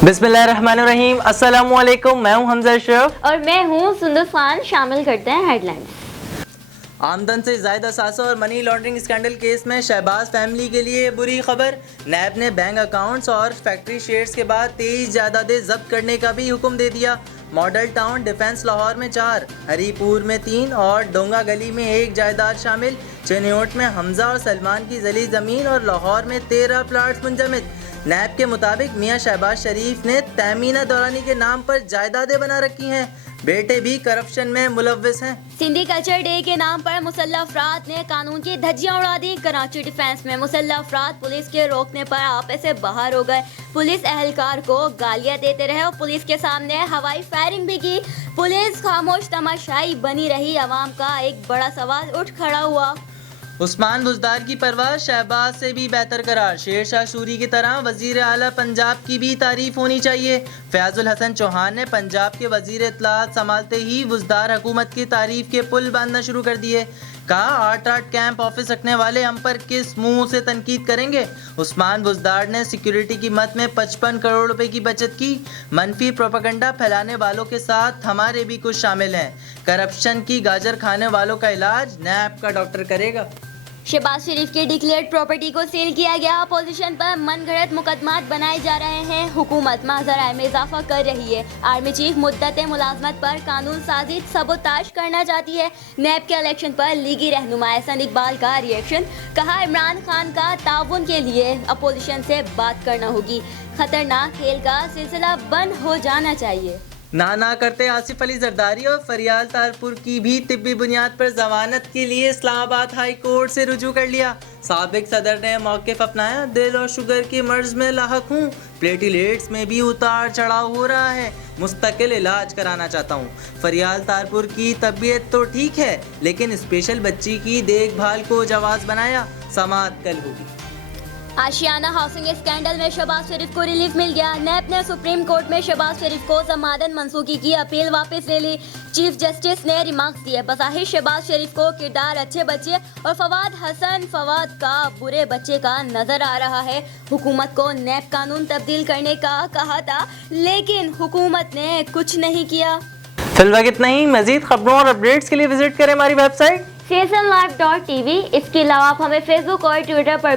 बिस्मिल्लाहिर्रहमानिर्रहीम, अस्सलामु अलैकुम। मैं हूं हमजा अशरफ और मैं हूं सुंदर खान। शामिल करते हैं हेडलाइंस। आमदन से ज़ायद असासा और मनी लॉन्ड्रिंग स्कैंडल केस में शहबाज फैमिली के लिए बुरी खबर। नैब ने बैंक अकाउंट्स और फैक्ट्री शेयर्स के बाद 23 जायदादें जब्त करने का भी हुक्म दे दिया। मॉडल टाउन डिफेंस लाहौर में 4, हरीपुर में 3 और डोंगा गली में 1 जायदाद शामिल। चिन्योट में हमजा और सलमान की जली ज़मीन और लाहौर में 13 प्लाट्स मुंजमद। नैब के मुताबिक मियां शहबाज शरीफ ने तहमीना दौरानी के नाम पर जायदादें बना रखी हैं। बेटे भी करप्शन में मुलव्विस हैं। सिंधी कल्चर डे के नाम पर मुसल्लह अफराद ने कानून की धज्जियां उड़ा दी। कराची डिफेंस में मुसल्लह अफराद पुलिस के रोकने पर आपे से बाहर हो गए। पुलिस एहलकार को गालियां देते रहे और पुलिस के सामने हवाई फायरिंग भी की। पुलिस खामोश तमाशाई बनी रही। अवाम का एक बड़ा सवाल उठ खड़ा हुआ। उस्मान बुज़दार की परवाज़ शहबाज से भी बेहतर करार। शेर शाह सूरी की तरह वज़ीर आला पंजाब की भी तारीफ होनी चाहिए। फयाजुल हसन चौहान ने पंजाब के वज़ीर इत्तलात संभालते ही बुज़दार हुकूमत की तारीफ के पुल बांधना शुरू कर दिए। कहा 8 कैंप ऑफिस रखने वाले हम पर किस मुंह से तनकीद करेंगे। उस्मान बुज़दार ने सिक्योरिटी की मद में 55 करोड़ रुपए की बचत की। मनफी प्रोपेगेंडा फैलाने वालों के साथ हमारे भी कुछ शामिल हैं। करप्शन की गाजर खाने वालों का इलाज नैब का डॉक्टर करेगा। शहबाज शरीफ की डिक्लेयर्ड प्रॉपर्टी को सील किया गया। अपोजिशन पर मनगढ़ंत मुकदमात बनाए जा रहे हैं। हुकूमत माजराए में इजाफा कर रही है। आर्मी चीफ मुद्दत मुलाजमत पर कानून साजी सबोताश करना चाहती है। नैब के इलेक्शन पर लीगी रहनुमा एहसन इकबाल का रिएक्शन। कहा इमरान खान का ताउन के लिए अपोजिशन से बात करना होगी। खतरनाक खेल का सिलसिला बंद हो जाना चाहिए। ना करते आसिफ अली जरदारी और फरियाल तारपुर की भी तिब्बी बुनियाद पर जमानत के लिए इस्लामाबाद हाई कोर्ट से रुजू कर लिया। साबिक सदर ने मौक़िफ़ अपनाया, दिल और शुगर की मर्ज में लाहक हूँ, प्लेटलेट्स में भी उतार चढ़ाव हो रहा है, मुस्तकिल इलाज कराना चाहता हूँ। फरियाल तारपुर की तबीयत तो ठीक है लेकिन स्पेशल बच्ची की देखभाल को जवाज़ बनाया। समाअत कल होगी। आशियाना हाउसिंग स्कैंडल में शहबाज शरीफ को रिलीफ मिल गया। नैब ने सुप्रीम कोर्ट में शहबाज शरीफ को जमानत मंसूखी की अपील वापस ले ली। चीफ जस्टिस ने रिमार्क्स दिए। बज़ाहिर शहबाज शरीफ को किरदार अच्छे बच्चे और फवाद का बुरे बच्चे का नजर आ रहा है। हुकूमत को नैब कानून तब्दील करने का कहा था लेकिन हुकूमत ने कुछ नहीं किया। फिलहाल इतना ही। मजीद खबरों और अपडेट्स के लिए विजिट करें हमारी वेबसाइट csllive.tv। इसके अलावा आप हमें फेसबुक और ट्विटर पर